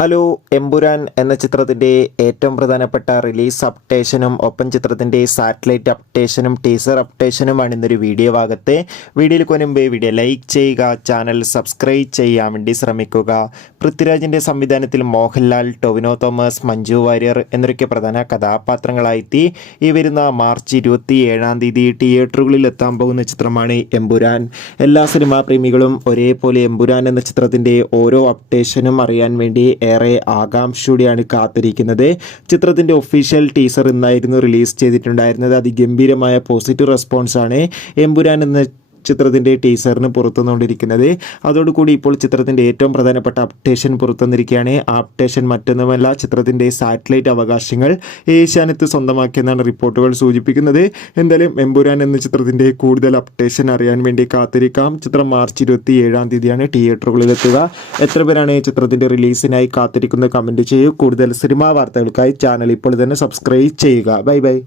Hello Empuraan എന്ന ചിത്രത്തിൻ്റെ ഏറ്റവും പ്രധാനപ്പെട്ട റിലീസ് അപ്ഡേഷനും ഒപ്പം ചിത്രത്തിൻ്റെ സാറ്റലൈറ്റ് അപ്ഡേഷനും ടീസർ അപ്ഡേഷനുമാണ് ഇന്നൊരു വീഡിയോ ഭാഗത്ത്. വീഡിയോയിൽ മുൻപേ വീഡിയോ ലൈക്ക് ചെയ്യുക, ചാനൽ സബ്സ്ക്രൈബ് ചെയ്യാൻ വേണ്ടി ശ്രമിക്കുക. പൃഥ്വിരാജിൻ്റെ സംവിധാനത്തിൽ മോഹൻലാൽ, ടൊവിനോ തോമസ്, മഞ്ജു വാര്യർ എന്നൊക്കെ പ്രധാന കഥാപാത്രങ്ങളായെത്തി ഈ വരുന്ന മാർച്ച് 27 തിയേറ്ററുകളിൽ എത്താൻ പോകുന്ന ചിത്രമാണ് എമ്പുരാൻ. എല്ലാ സിനിമാ പ്രേമികളും ഒരേപോലെ എമ്പുരാൻ എന്ന ചിത്രത്തിൻ്റെ ഓരോ അപ്ഡേഷനും അറിയാൻ വേണ്ടി ഏറെ ആകാംക്ഷയോടെയാണ് കാത്തിരിക്കുന്നത്. ചിത്രത്തിൻ്റെ ഒഫീഷ്യൽ ടീസർ ഇന്നായിരുന്നു റിലീസ് ചെയ്തിട്ടുണ്ടായിരുന്നത്. അതിഗംഭീരമായ പോസിറ്റീവ് റെസ്പോൺസാണ് എമ്പുരാൻ എന്ന ചിത്രത്തിൻ്റെ ടീസറിന് പുറത്തുവന്നുകൊണ്ടിരിക്കുന്നത്. അതോടുകൂടി ഇപ്പോൾ ചിത്രത്തിൻ്റെ ഏറ്റവും പ്രധാനപ്പെട്ട അപ്ഡേഷൻ പുറത്തുവന്നിരിക്കുകയാണ്. ആ അപ്ഡേഷൻ മറ്റൊന്നുമല്ല, ചിത്രത്തിൻ്റെ സാറ്റലൈറ്റ് അവകാശങ്ങൾ ഏഷ്യാനെറ്റ് സ്വന്തമാക്കിയെന്നാണ് റിപ്പോർട്ടുകൾ സൂചിപ്പിക്കുന്നത്. എന്തായാലും എമ്പുരാൻ എന്ന ചിത്രത്തിൻ്റെ കൂടുതൽ അപ്ഡേഷൻ അറിയാൻ വേണ്ടി കാത്തിരിക്കാം. ചിത്രം മാർച്ച് 27 തിയേറ്ററുകളിലെത്തുക. എത്ര പേരാണ് ചിത്രത്തിൻ്റെ റിലീസിനായി കാത്തിരിക്കുന്നത് കമൻറ്റ് ചെയ്യൂ. കൂടുതൽ സിനിമാ വാർത്തകൾക്കായി ചാനൽ ഇപ്പോൾ തന്നെ സബ്സ്ക്രൈബ് ചെയ്യുക. Bye bye.